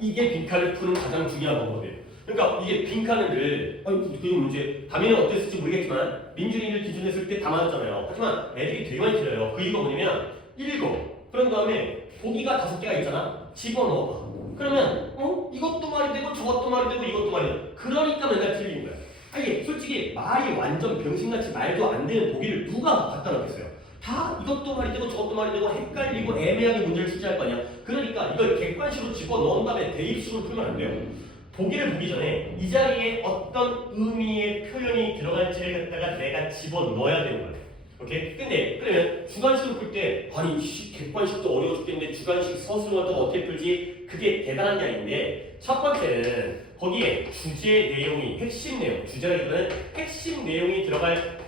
이게 빈칸을 푸는 가장 중요한 방법이에요. 그러니까 이게 빈칸을 그 문제 담임은 어땠을지 모르겠지만 민준이를 기준으로 했을 때 다 맞았잖아요. 하지만 애들이 되게 많이 틀려요. 그 이유가 뭐냐면 읽어. 그런 다음에 보기가 5개가 있잖아. 집어넣어봐. 그러면 이것도 말이 되고 저것도 말이 되고 이것도 말이 되고 그러니까 맨날 틀리는 거야. 아니 솔직히 말이 완전 병신같이 말도 안 되는 보기를 누가 갖다 놓겠어요. 다 이것도 말이 되고 저것도 말이 되고 헷갈리고 애매하게 문제를 출제할 거 아니야. 그러니까 이걸 객관식으로 집어넣은 다음에 대입식으로 풀면 안 돼요. 보기를 보기 전에 이 자리에 어떤 의미의 표현이 들어갈지를 갖다가 내가 집어넣어야 되는 거예요. 오케이? 근데 그러면 주관식으로 풀 때 아니 객관식도 어려워 죽겠는데 주관식 서술을 갖다가 어떻게 풀지? 그게 대단한 게 아닌데 첫 번째는 거기에 주제 내용이 핵심 내용, 주제라기보다는 핵심 내용이 들어갈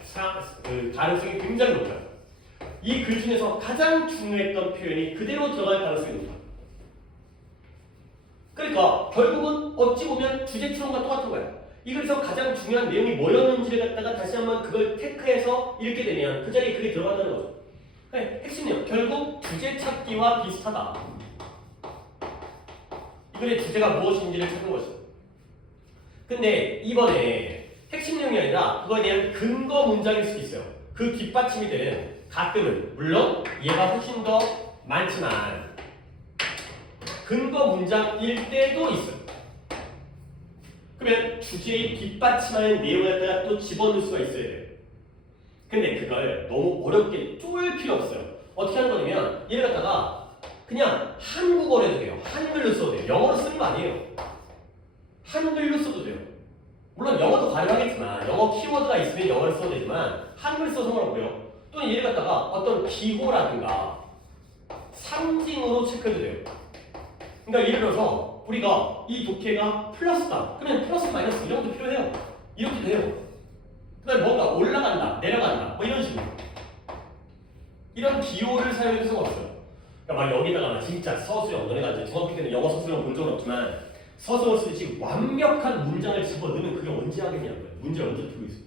가능성이 굉장히 높아요. 이 글 중에서 가장 중요했던 표현이 그대로 들어갈 가능성이 높아요. 그러니까 결국은 어찌 보면 주제추론과 똑같은 거야. 이글에서 가장 중요한 내용이 뭐였는지를 갖다가 다시 한번 그걸 테크해서 읽게 되면 그 자리에 그게 들어간다는 거죠. 네, 핵심 내용 결국 주제 찾기와 비슷하다. 이글의 주제가 무엇인지를 찾는 것이죠. 근데 이번에 핵심 내용이 아니라 그거에 대한 근거 문장일 수도 있어요. 그 뒷받침이 되는 가끔은 물론 얘가 훨씬 더 많지만 근거 문장일 때도 있어요. 그러면 주제의 뒷받침하는 내용을 갖다가 또 집어넣을 수가 있어야 돼요. 근데 그걸 너무 어렵게 쪼을 필요 없어요. 어떻게 하는 거냐면 얘를 갖다가 그냥 한국어로 해도 돼요. 한글로 써도 돼요. 영어로 쓰는 거 아니에요. 한글로 써도 돼요. 물론 영어도 가능하겠지만 영어 키워드가 있으면 영어를 써도 되지만 한글 써서 상관없고요. 또는 얘를 갖다가 어떤 기호라든가 상징으로 체크해도 돼요. 그러니까 예를 들어서 우리가 이 독해가 플러스다. 그러면 플러스 마이너스 이런 것도 필요해요. 이렇게 돼요. 그 다음에 뭔가 올라간다, 내려간다 뭐 이런 식으로 이런 기호를 사용해도 상관없어요. 그러니까 막 여기다가 진짜 서술형 너네가 이제 중학교 때는 영어 서술형 본 적은 없지만 서술형 쓰듯이 완벽한 문장을 집어넣으면 그게 언제 하겠냐고요. 문제를 언제 풀고 있어요.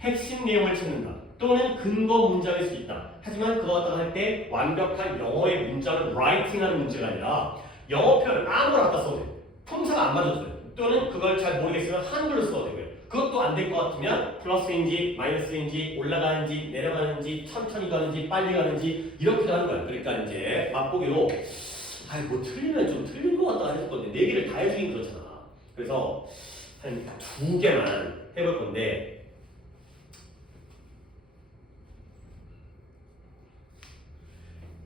핵심 내용을 찾는다. 또는 근거 문장일 수 있다. 하지만 그거 갖다가 할 때 완벽한 영어의 문장을 라이팅하는 문제가 아니라 영어 표현을 아무거나 갖다 써도 돼요. 품사가 안 맞아도 돼요. 또는 그걸 잘 모르겠으면 한글로 써도 되고요. 그것도 안 될 것 같으면 플러스인지 마이너스인지 올라가는지 내려가는지 천천히 가는지 빨리 가는지 이렇게 하는 거예요. 그러니까 이제 맛보기로 아이 뭐 틀리면 좀 틀린 것 같다 했을 건데 4개를 다 해주긴 그렇잖아. 그래서 한 2개만 해볼 건데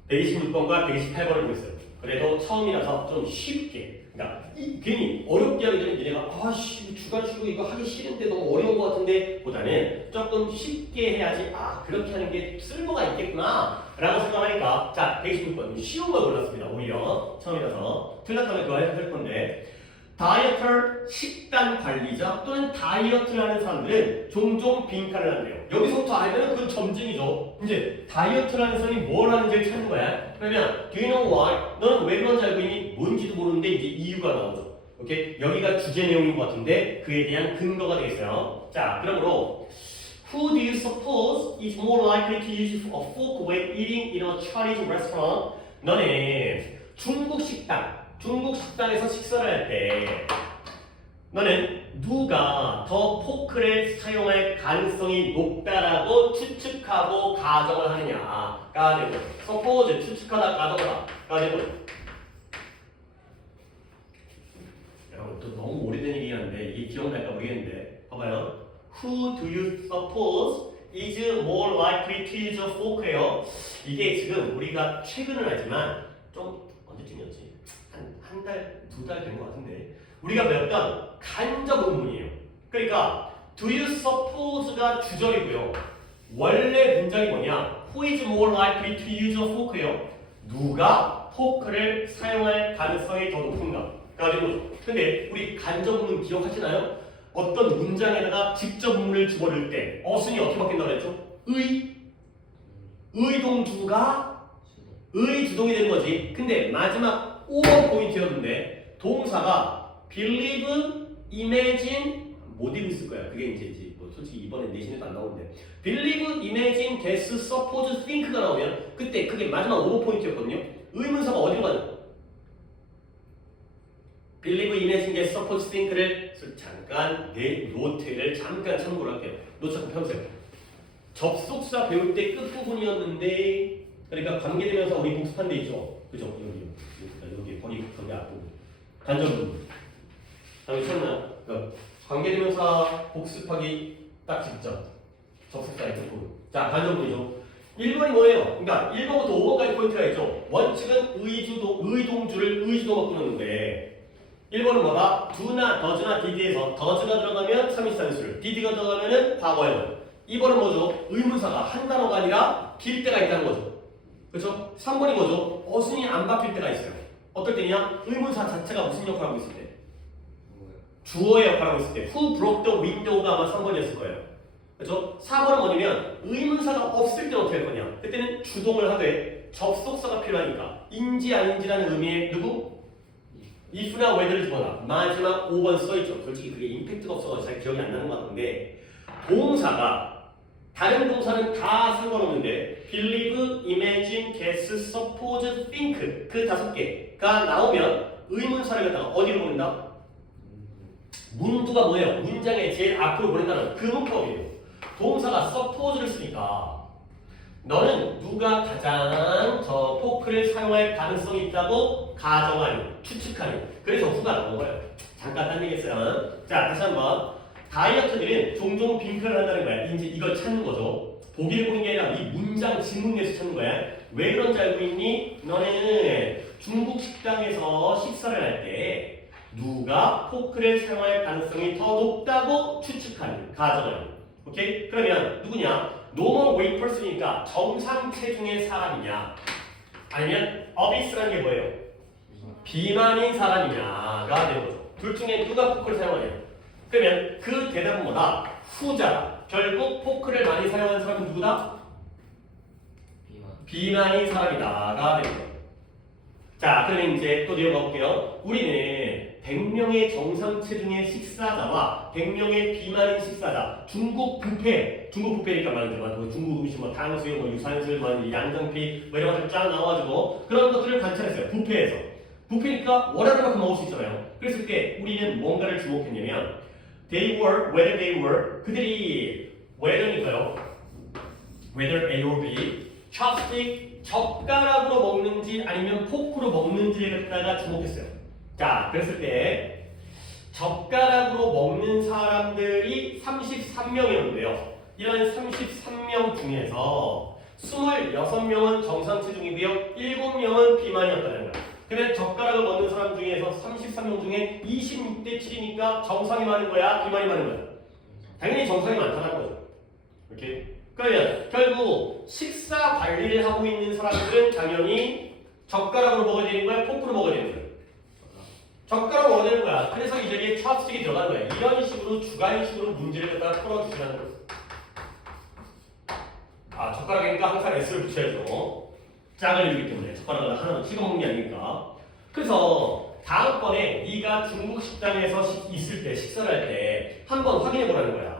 126번과 128번을 보고 있어요. 그래도 처음이라서 좀 쉽게, 그러니까 괜히 어렵게 하게 되면 얘네가 아씨 주관식으로 이거 하기 싫은데 너무 어려운 것 같은데 보다는 조금 쉽게 해야지 아 그렇게 하는 게 쓸모가 있겠구나 라고 생각하니까 자 126번 쉬운 걸 골랐습니다. 오히려 처음이라서 틀렸다면 그거 할 건데 다이어트 식단 관리자 또는 다이어트를 하는 사람들은 종종 빈칸을 한대요. 여기서부터 알면 그건 점증이죠. 이제 다이어트를 하는 사람이 뭘 하는지를 찾는 거야. 그러면 do you know why? 너는 왜 그런지 알고 있니? 뭔지도 모르는데 이제 이유가 나오죠. 오케이? 여기가 주제 내용인 것 같은데 그에 대한 근거가 되겠어요. 자, 그러므로 Who do you suppose is more likely to use a fork when eating in a Chinese restaurant? 너네 중국 식당에서 식사를 할 때 너는 누가 더 포크를 사용할 가능성이 높다라고 추측하고 가정을 하느냐가 되고 suppose 추측하다 가정하다가 되고 여러분 또 너무 오래된 얘기긴 한데 이게 기억날까 모르겠는데 봐봐요. Who do you suppose is more likely to use a fork예요. 이게 지금 우리가 최근은 알지만 좀 언제쯤이었지? 한 달, 2달 된 것 같은데 우리가 배웠던 간접 의문이에요. 그러니까 do you suppose가 주절이고요. 원래 문장이 뭐냐? Who is more likely to use a fork예요. 누가 포크를 사용할 가능성이 더 높은가가 되는 거죠. 근데 우리 간접 의문 기억하시나요? 어떤 문장에다가 직접 의문을 집어넣을 때 어순이 어떻게 바뀐다고 그랬죠? 의동주가 의주동이 되는 거지. 근데 마지막 5번 포인트였는데 동사가 believe, imagine 못 읽고 있을 거야. 그게 이제 뭐 솔직히 이번엔 내신에도 안 나오는데 believe, imagine, guess, suppose, think가 나오면 그때 그게 마지막 5번 포인트였거든요. 의문사가 어디로 가는? believe, imagine, guess, suppose, think를 잠깐 내 노트를 잠깐 참고를 할게요. 노트 잠깐 펴보세요. 접속사 배울 때 끝부분이었는데 그러니까 관계대명사 우리 복습한 데 있죠. 그죠? 여기 거기 앞부분 간접부분 다음에 찾나? 그러니까 관계대명사 복습하기 딱 직전 접속사의 끝부분 자 간접부분이죠. 1번이 뭐예요? 그러니까 1번부터 5번까지 포인트가 있죠. 원칙은 의동주를 의주도가 꾸는데 1번은 뭐다? do나 does나 did에서 does가 들어가면 3일사는술 did가 들어가면 과거형은 2번은 뭐죠? 의문사가 한 단어가 아니라 길 때가 있다는 거죠. 그렇죠? 3번이 뭐죠? 어순이 안 바뀔 때가 있어요. 어떨 때냐? 의문사 자체가 무슨 역할을 하고 있을 때? 주어의 역할을 하고 있을 때 Who broke the window가 아마 3번이었을 거예요. 그렇죠? 4번은 뭐냐면 의문사가 없을 때는 어떻게 할 거냐? 그때는 주동을 하되 접속사가 필요하니까 인지 아닌지라는 의미의 누구? if나 whether를 집어넣어. 마지막 5번 써있죠. 솔직히 그게 임팩트가 없어서 잘 기억이 안 나는 것 같은데 동사가 다른 동사는 다 상관없는데 believe, imagine, guess, suppose, think 그 5개가 나오면 의문사를 갖다가 어디로 보낸다? 문두가 뭐예요? 문장의 제일 앞으로 보낸다는 그 문법이에요. 동사가 suppose를 쓰니까 너는 누가 가장 저 포크를 사용할 가능성이 있다고 가정하니, 추측하니. 그래서 후가 나온 거예요. 잠깐 딴 얘기했어요. 자, 다시 한번. 다이어트들은 종종 빙크를 한다는 거야. 이제 이걸 찾는 거죠. 보기를 보는 게 아니라 이 문장 지문 내에서 찾는 거야. 왜 그런지 알고 있니? 너네는 중국 식당에서 식사를 할 때 누가 포크를 사용할 가능성이 더 높다고 추측하니, 가정하니. 오케이? 그러면 누구냐? normal weight person이니까 정상 체중의 사람이냐? 아니면 obese라는 게 뭐예요? 비만인 사람이냐가 되는 거죠. 둘 중에 누가 포크를 사용하냐? 그러면 그 대답은 뭐다? 후자다. 결국 포크를 많이 사용하는 사람은 누구다? 비만인 사람이다가 되는 거예요. 자, 그러면 이제 또 내려가 볼게요. 우리는 100명의 정상 체중의 식사자와 100명의 비만인 식사자, 중국 뷔페니까 말이죠. 중국 음식 뭐 탕수육, 뭐 유산슬, 뭐 양장피 뭐 이런 것들 쫙 나와가지고 그런 것들을 관찰했어요. 뷔페니까 원하는 만큼 먹을 수 있잖아요. 그랬을 때 우리는 뭔가를 주목했냐면 whether they were 그들이 whether니까요. whether A or B chopstick 젓가락으로 먹는지 아니면 포크로 먹는지를 갖다가 주목했어요. 자, 그랬을 때 젓가락으로 먹는 사람들이 33명이었는데요. 이런 33명 중에서 26명은 정상 체중이고요. 7명은 비만이었다는 거예요. 그러면 젓가락을 먹는 사람 중에서 33명 중에 26대 7이니까 정상이 많은 거야? 비만이 많은 거야? 당연히 정상이 많다는 거죠. 이렇게. 그러면 결국 식사 관리를 하고 있는 사람들은 당연히 젓가락으로 먹어야 되는 거야? 포크로 먹어야 되는 거야? 젓가락으로 먹어야 되는 거야. 그래서 이 자리에 찹스틱이 들어가는 거야. 이런 식으로 주관식으로 문제를 갖다가 풀어주시라는 거예요. 아, 젓가락이니까 항상 S를 붙여야죠. 짝을 이루기 때문에 젓가락을 하나만 찍어 먹는 게 아니니까. 그래서 다음번에 네가 중국 식당에서 있을 때 식사를 할 때 한번 확인해 보라는 거야.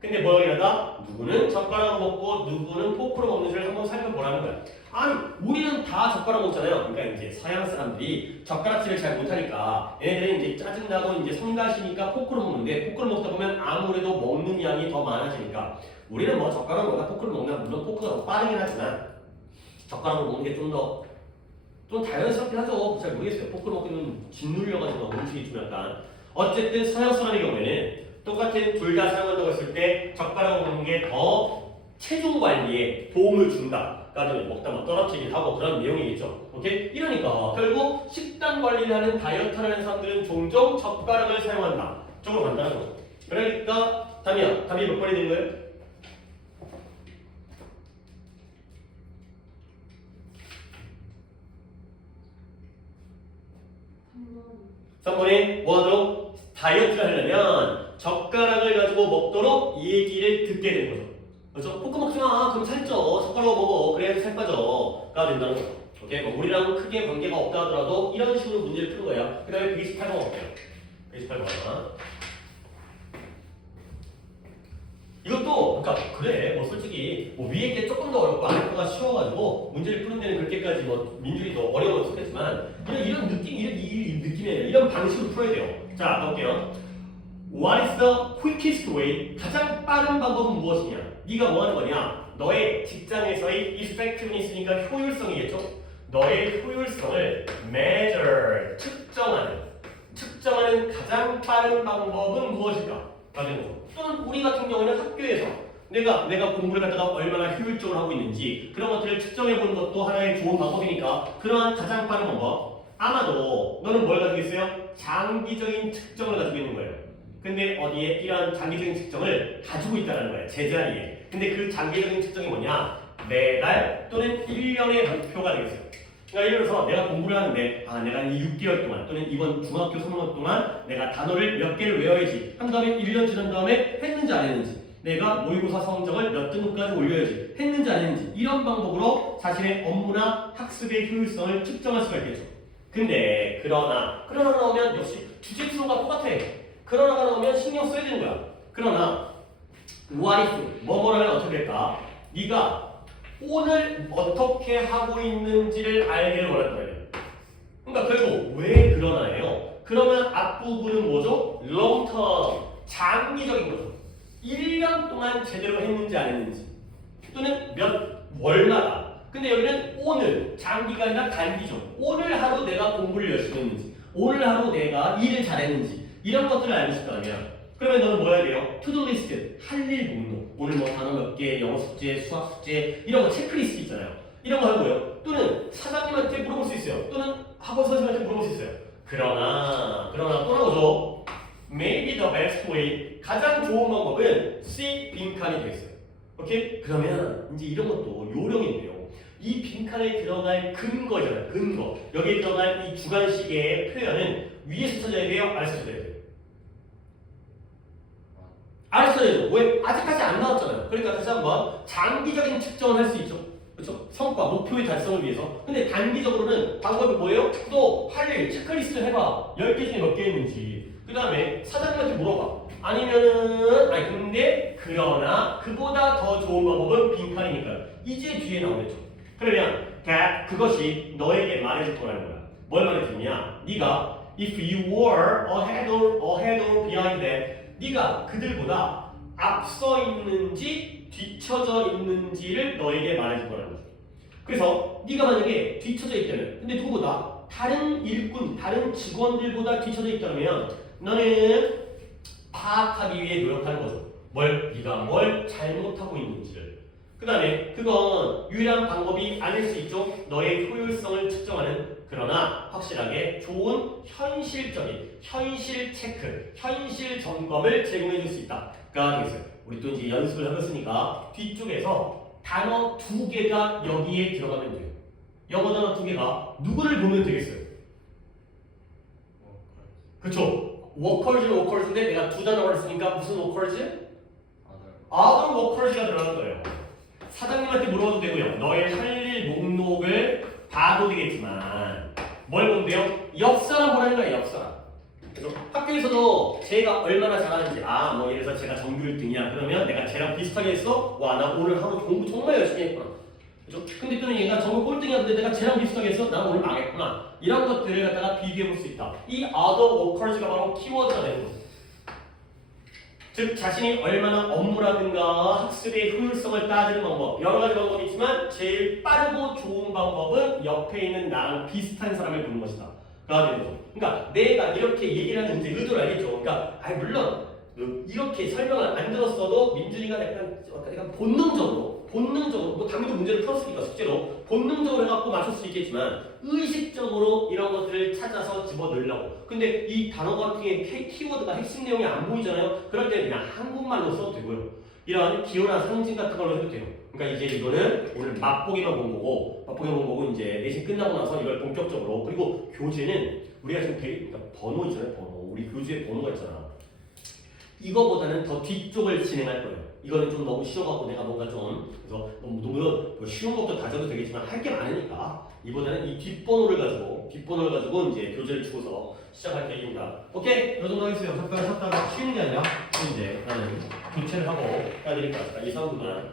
근데 뭐 하다 누구는 젓가락으로 먹고 누구는 포크로 먹는지를 한번 살펴보라는 거야. 아니 우리는 다 젓가락 먹잖아요. 그러니까 이제 서양 사람들이 젓가락질을 잘 못하니까 얘네들은 이제 짜증나고 이제 성가시니까 포크로 먹는데 포크를 먹다 보면 아무래도 먹는 양이 더 많아지니까 우리는 뭐 젓가락을 먹나 포크를 먹나 물론 포크가 더 빠르긴 하지만 젓가락으로 먹는 게 좀 자연스럽긴 하죠. 잘 모르겠어요. 포크를 먹기는 짓눌려가지고 음식이 좀 약간 어쨌든 서양 사람의 경우에는 똑같은 둘 다 사용한다고 했을 때 젓가락으로 먹는 게 더 체중 관리에 도움을 준다. 그러니까 먹다 뭐 떨어뜨리기도 하고 그런 내용이겠죠. 오케이? 이러니까 결국 식단 관리를 하는 다이어트를 하는 사람들은 종종 젓가락을 사용한다. 쪽으로 간다는 거죠. 그러니까 답이 몇 번이 되는 거예요? 3번이 뭐하도록? 다이어트를 하려면 젓가락을 가지고 먹도록 얘기를 듣게 되는 거죠. 그렇죠? 포크 먹지 마. 그럼 살쪄. 젓가락으로 먹어. 그래야 살 빠져가 된다는 거죠. 오케이? 뭐 우리랑 크게 관계가 없다 하더라도 이런 식으로 문제를 푸는 거야. 그 다음에 128번 볼게요. 128번. 이것도 그러니까 그래 뭐 솔직히 뭐 위에 게 조금 더 어렵고 아래 거가 쉬워가지고 문제를 푸는 데는 그렇게까지 뭐 민준이 더 어려움은 없겠지만 이런 느낌 이런 느낌이 아니라 이런 방식으로 풀어야 돼요. 자 가볼게요. What is the quickest way? 가장 빠른 방법은 무엇이냐? 네가 뭐 하는 거냐? 너의 직장에서의 effectiveness니까 효율성이겠죠? 너의 효율성을 measure 측정하는 가장 빠른 방법은 무엇일까? 라는 거죠. 또는 우리 같은 경우는 학교에서 내가 공부를 갖다가 얼마나 효율적으로 하고 있는지 그런 것들을 측정해보는 것도 하나의 좋은 방법이니까 그러한 가장 빠른 방법 아마도 너는 뭘 가지고 있어요? 장기적인 측정을 가지고 있는 거예요. 근데 어디에 이러한 장기적인 측정을 가지고 있다는 거예요. 제자리에. 근데 그 장기적인 측정이 뭐냐? 매달 또는 1년의 목표가 되겠어요. 그러니까 예를 들어서 내가 공부를 하는데 내가 이 6개월 동안 또는 이번 중학교 3년 동안 내가 단어를 몇 개를 외워야지 한 다음에 1년 지난 다음에 했는지 안 했는지 내가 모의고사 성적을 몇 등급까지 올려야지 했는지 안 했는지 이런 방법으로 자신의 업무나 학습의 효율성을 측정할 수가 있겠죠. 근데 그러나 나오면 역시 주제수가 똑같아. 그러나가 나오면 신경 써야 되는 거야. 그러나 what if 뭐뭐라면 어떻게 될까? 네가 오늘 어떻게 하고 있는지를 알기를 원한단 말이야. 그러니까 결국 왜 그러나예요? 그러면 앞부분은 뭐죠? long term, 장기적인 거죠. 1년 동안 제대로 했는지 안 했는지 또는 몇 월마다. 근데 여기는 오늘, 장기가 아니라 단기죠. 오늘 하루 내가 공부를 열심히 했는지, 오늘 하루 내가 일을 잘했는지 이런 것들을 알고 싶다 하면 그러면 너는 뭐 해야 돼요? 투두 리스트, 할 일 목록. 오늘 뭐 단어 몇 개, 영어 숙제, 수학 숙제 이런 거 체크리스트 있잖아요. 이런 거 하고요. 또는 사장님한테 물어볼 수 있어요. 또는 학원 선생님한테 물어볼 수 있어요. 그러나 또 나오죠. Maybe the best way, 가장 좋은 방법은 C 빈칸이 되겠어요. 오케이? 그러면 이제 이런 것도 요령인데요. 이 빈칸에 들어갈 근거잖아요. 근거. 여기에 들어갈 이 주관식의 표현은 위에서 찾아야 돼요? 아래에서 찾아야 돼요? 아래에서 찾아야 돼요. 왜? 아직까지 안 나왔잖아요. 그러니까 다시 한번 장기적인 측정을 할 수 있죠. 그렇죠? 성과, 목표의 달성을 위해서. 근데 단기적으로는 방법이 뭐예요? 또 할 일, 체크리스트 해봐. 10개 중에 몇 개 있는지. 그 다음에 사장님한테 물어봐. 아니면은 근데 그러나 그보다 더 좋은 방법은 빈칸이니까 이제 뒤에 나오겠죠. 그러면 그것이 너에게 말해줄 거라는 거야. 뭘 말해주냐? 네가 if you were ahead or behind them, 네가 그들보다 앞서 있는지 뒤쳐져 있는지를 너에게 말해줄 거라는 거죠. 그래서 네가 만약에 뒤쳐져 있다면, 근데 누구보다 다른 일꾼, 다른 직원들보다 뒤쳐져 있다면 너는 파악하기 위해 노력하는 거죠. 네가 뭘 잘못하고 있는지를. 그 다음에 그건 유일한 방법이 아닐 수 있죠. 너의 효율성을 측정하는, 그러나 확실하게 좋은 현실적인 현실 체크, 현실 점검을 제공해 줄 수 있다가 되겠어요. 우리 또 이제 연습을 해봤으니까 뒤쪽에서 단어 2개가 여기에 들어가면 돼요. 영어 단어 2개가 누구를 보면 되겠어요? 그쵸? 워커즈인데 내가 두 단어를 쓰니까 무슨 워커즈? other 워커즈가 들어가는 거예요. 사장님한테 물어봐도 되고요. 너의 할 일 목록을 봐도 되겠지만 뭘 본대요? 역사를 보라는 거예요. 역사. 그래서 학교에서도 제가 얼마나 잘하는지, 뭐 예를 들어서 제가 전교 1등이야. 그러면 내가 쟤랑 비슷하게 했어? 와, 나 오늘 하루 공부 정말 열심히 했구나. 그죠? 근데 또는 얘가 전교 꼴등이었는데 내가 쟤랑 비슷하게 했어? 난 오늘 망했구나. 이런 것들을 갖다가 비교해 볼 수 있다. 이 other workers가 바로 키워드가 되는 거예요. 즉 자신이 얼마나 업무라든가 학습의 효율성을 따지는 방법, 여러 가지 방법이 있지만 제일 빠르고 좋은 방법은 옆에 있는 나랑 비슷한 사람을 보는 것이다. 가 되는 거죠. 그러니까 내가 이렇게 얘기를 하는 이제 의도를 알겠죠. 그러니까 물론 이렇게 설명을 안 들었어도 민준이가 약간 본능적으로 뭐 당연히 문제를 풀었으니까 숙제로 본능적으로 해갖고 맞출 수 있겠지만 의식적으로 이런 것들을 찾아서 집어넣으려고. 근데 이 단어 같은 게 키워드가 핵심 내용이 안 보이잖아요. 그럴 때 그냥 한국말로 써도 되고요. 이런 기호나 상징 같은 걸로 해도 돼요. 그러니까 이제 이거는 오늘 맛보기만 본 거고 이제 내신 끝나고 나서 이걸 본격적으로. 그리고 교재는 우리가 지금 그러니까 번호 있잖아요. 번호. 우리 교재에 번호가 있잖아. 이거보다는 더 뒤쪽을 진행할 거예요. 이거는 좀 너무 쉬워갖고 내가 뭔가 좀 그래서 너무 뭐 쉬운 것도 다져도 되겠지만 할 게 많으니까 이보다는 이 뒷번호를 가지고 이제 교재를 주고서 시작할 계획입니다. 오케이? 이 정도 하겠어요. 잠깐 쉬는 게 아니라 이제 나는 교체를 하고 해야 되니까 2, 3분만